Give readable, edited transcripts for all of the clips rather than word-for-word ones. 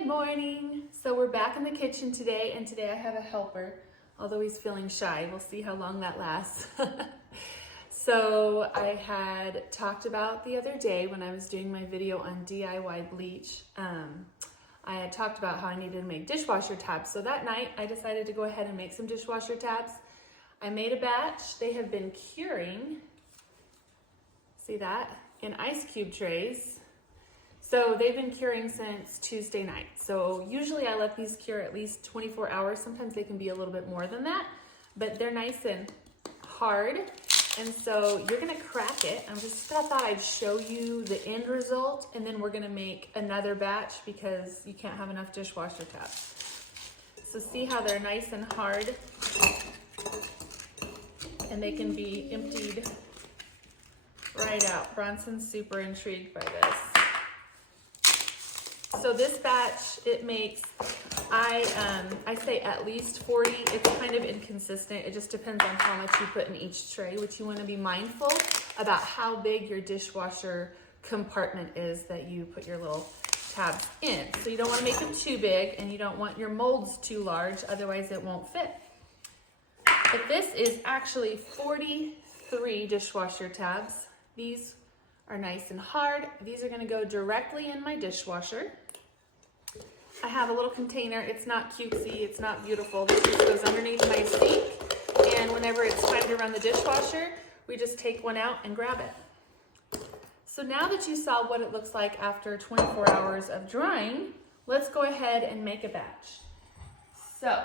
Good morning. So we're back in the kitchen today, and today I have a helper, although he's feeling shy. We'll see how long that lasts. So I had talked about the other day when I was doing my video on DIY bleach, I had talked about how I needed to make dishwasher tabs. So that night I decided to go ahead and make some dishwasher tabs. I made a batch. They have been curing, see that, in ice cube trays. So they've been curing since Tuesday night. So usually I let these cure at least 24 hours. Sometimes they can be a little bit more than that, but they're nice and hard. And so you're gonna crack it. I thought I'd show you the end result, and then we're gonna make another batch because you can't have enough dishwasher tabs. So see how they're nice and hard, and they can be emptied right out. Bronson's super intrigued by this. So this batch, it makes, I say at least 40. It's kind of inconsistent. It just depends on how much you put in each tray, which you want to be mindful about how big your dishwasher compartment is that you put your little tabs in. So you don't want to make them too big, and you don't want your molds too large, otherwise it won't fit. But this is actually 43 dishwasher tabs. These are nice and hard. These are going to go directly in my dishwasher. I have a little container. It's not cutesy, it's not beautiful. This just goes underneath my sink, and whenever it's time to run the dishwasher, we just take one out and grab it. So now that you saw what it looks like after 24 hours of drying, let's go ahead and make a batch. So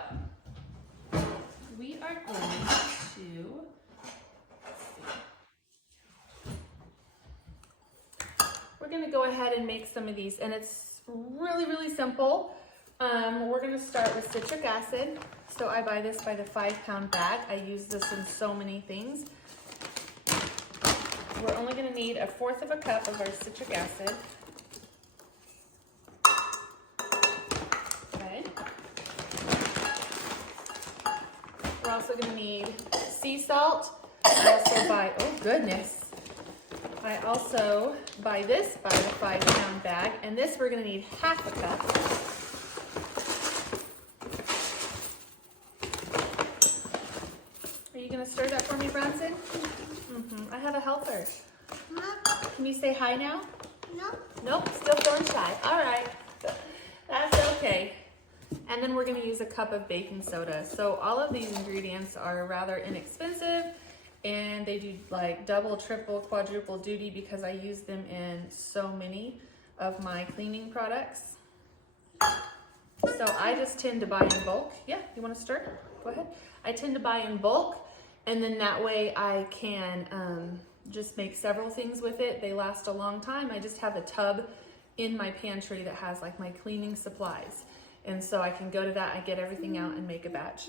we are going to, we're gonna go ahead and make some of these, and it's really simple. We're gonna start with citric acid. So I buy this by the 5-pound bag. I use this in so many things. We're only gonna need 1/4 of a cup of our citric acid. Okay. We're also gonna need sea salt. I also buy, oh goodness. I also buy this by the 5-pound bag, and this we're gonna need 1/2 a cup. Are you gonna stir that for me, Bronson? I have a helper. Can you say hi now? No. Nope, still feeling shy. All right, that's okay. And then we're gonna use 1 cup of baking soda. So all of these ingredients are rather inexpensive, and they do like double, triple, quadruple duty because I use them in so many of my cleaning products. So I just tend to buy in bulk. Yeah, you want to stir? Go ahead. I tend to buy in bulk, and then that way I can just make several things with it. They last a long time. I just have a tub in my pantry that has like my cleaning supplies. And so I can go to that, I get everything out and make a batch.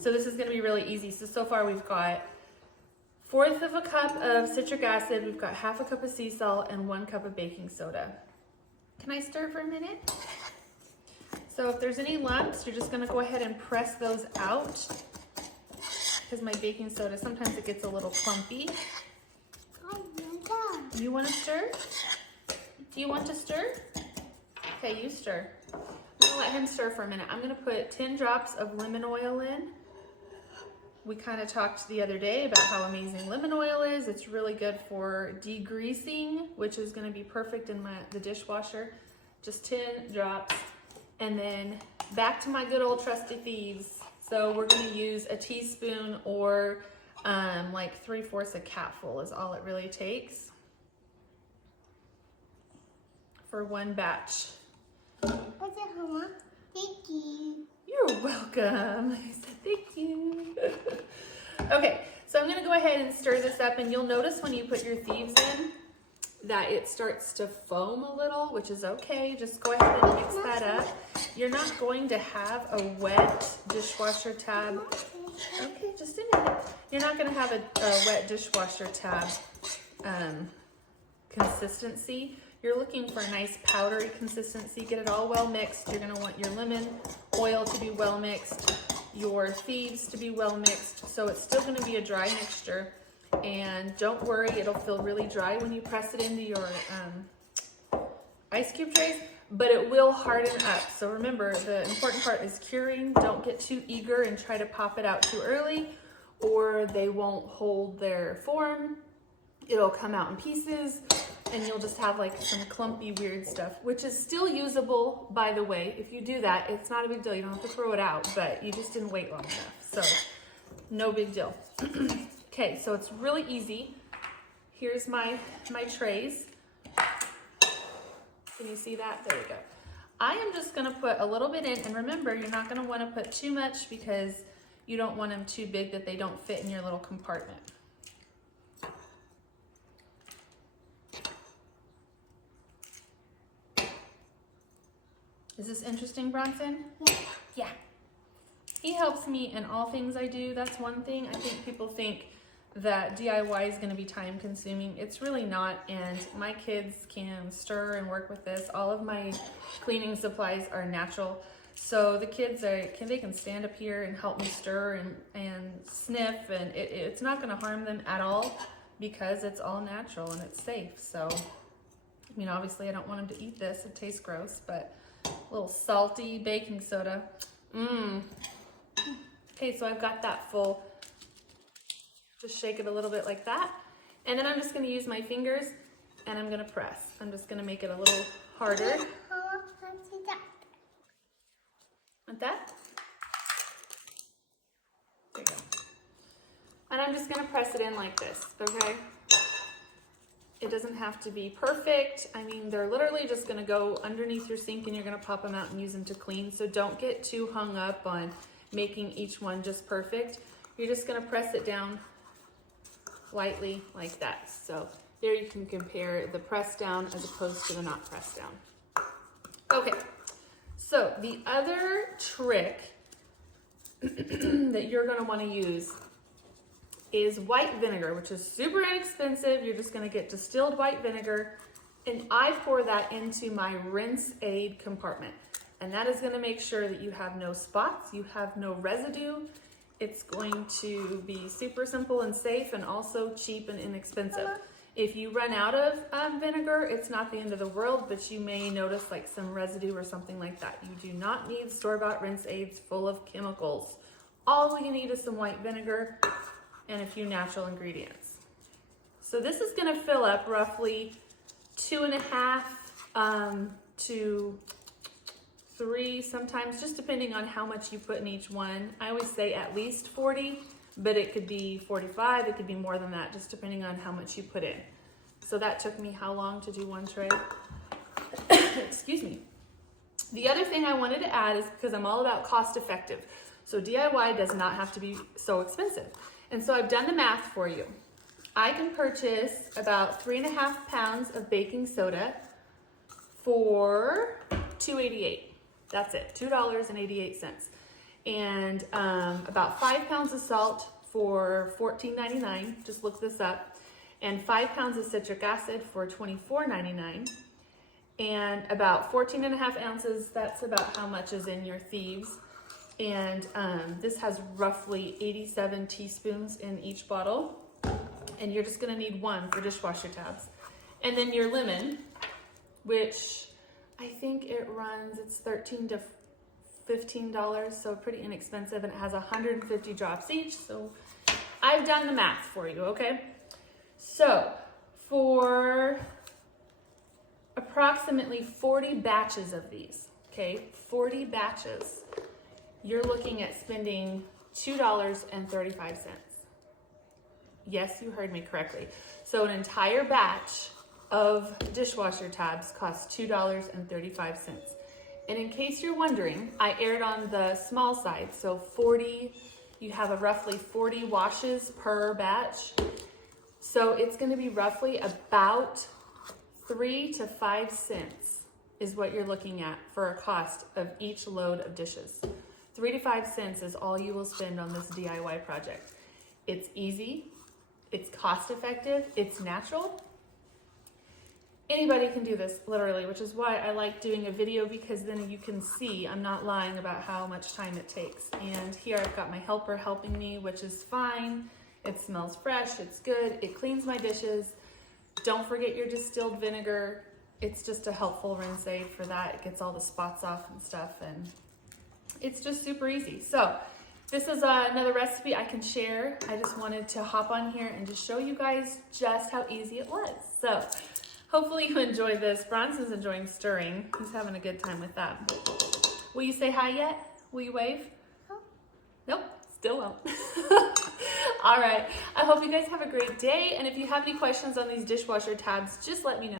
So this is gonna be really easy. So far we've got 1/4 of a cup of citric acid, we've got 1/2 a cup of sea salt, and 1 cup of baking soda. Can I stir for a minute? So if there's any lumps, you're just gonna go ahead and press those out, because my baking soda, sometimes it gets a little clumpy. You wanna stir? Do you want to stir? Okay, you stir. I'm gonna let him stir for a minute. I'm gonna put 10 drops of lemon oil in. We kind of talked the other day about how amazing lemon oil is. It's really good for degreasing, which is going to be perfect in the dishwasher. Just 10 drops. And then back to my good old trusty Thieves. So we're going to use a teaspoon, or like 3/4 a capful is all it really takes for one batch. What's it, Mama? Thank you. You're welcome. I said thank you. Okay, so I'm gonna go ahead and stir this up, and you'll notice when you put your Thieves in that it starts to foam a little, which is okay. Just go ahead and mix that up. You're not going to have a wet dishwasher tab. Okay, just a minute. You're not gonna have a wet dishwasher tab consistency. You're looking for a nice powdery consistency. Get it all well mixed. You're gonna want your lemon oil to be well mixed, your Thieves to be well mixed. So it's still gonna be a dry mixture. And don't worry, it'll feel really dry when you press it into your ice cube trays. but it will harden up. So remember, the important part is curing. Don't get too eager and try to pop it out too early, or they won't hold their form. It'll come out in pieces, and you'll just have like some clumpy, weird stuff, which is still usable, by the way. If you do that, it's not a big deal. You don't have to throw it out, but you just didn't wait long enough. So no big deal. Okay, so it's really easy. Here's my trays. Can you see that? There we go. I am just gonna put a little bit in, and remember, you're not gonna wanna put too much because you don't want them too big that they don't fit in your little compartment. Is this interesting, Bronson? Yeah. Yeah. He helps me in all things I do. That's one thing. I think people think that DIY is going to be time consuming. It's really not, and my kids can stir and work with this. All of my cleaning supplies are natural. So the kids they can stand up here and help me stir and sniff, and it's not going to harm them at all because it's all natural and it's safe. So, I mean, obviously I don't want them to eat this. It tastes gross, but a little salty baking soda. Okay, so I've got that full. Just shake it a little bit like that. And then I'm just gonna use my fingers and I'm gonna press. I'm just gonna make it a little harder. Want that? There you go. And I'm just gonna press it in like this, okay? It doesn't have to be perfect. I mean, they're literally just gonna go underneath your sink and you're gonna pop them out and use them to clean. So don't get too hung up on making each one just perfect. You're just gonna press it down lightly like that. So there you can compare the press down as opposed to the not press down. Okay, so the other trick that you're gonna wanna use is white vinegar, which is super inexpensive. You're just gonna get distilled white vinegar, and I pour that into my rinse aid compartment. And that is gonna make sure that you have no spots, you have no residue. It's going to be super simple and safe, and also cheap and inexpensive. If you run out of vinegar, it's not the end of the world, but you may notice like some residue or something like that. You do not need store-bought rinse aids full of chemicals. All you need is some white vinegar and a few natural ingredients. So this is gonna fill up roughly 2.5 to 3 sometimes, just depending on how much you put in each one. I always say at least 40, but it could be 45, it could be more than that, just depending on how much you put in. So that took me how long to do one tray? Excuse me. The other thing I wanted to add is because I'm all about cost effective. So DIY does not have to be so expensive. And so I've done the math for you. I can purchase about 3.5 pounds of baking soda for $2.88. That's it, $2.88. And about 5 pounds of salt for $14.99. Just look this up. And 5 pounds of citric acid for $24.99. And about 14.5 ounces, that's about how much is in your Thieves. And this has roughly 87 teaspoons in each bottle. And you're just gonna need 1 for dishwasher tabs. And then your lemon, which I think it runs, it's $13 to $15, so pretty inexpensive, and it has 150 drops each. So I've done the math for you, okay? So for approximately 40 batches of these, okay, 40 batches, you're looking at spending $2.35. Yes, you heard me correctly. So an entire batch of dishwasher tabs costs $2.35. And in case you're wondering, I erred on the small side. So 40, you have a roughly 40 washes per batch. So it's gonna be roughly about 3 to 5 cents is what you're looking at for a cost of each load of dishes. 3 to 5 cents is all you will spend on this DIY project. It's easy, it's cost effective, it's natural. Anybody can do this, literally, which is why I like doing a video, because then you can see I'm not lying about how much time it takes. And here I've got my helper helping me, which is fine. It smells fresh, it's good, it cleans my dishes. Don't forget your distilled vinegar. it's just a helpful rinse aid for that. It gets all the spots off and stuff, and it's just super easy. So this is another recipe I can share. I just wanted to hop on here and just show you guys just how easy it was. So hopefully you enjoy this. Bronson's enjoying stirring. He's having a good time with that. Will you say hi yet? Will you wave? Nope, still won't. All right, I hope you guys have a great day. And if you have any questions on these dishwasher tabs, just let me know.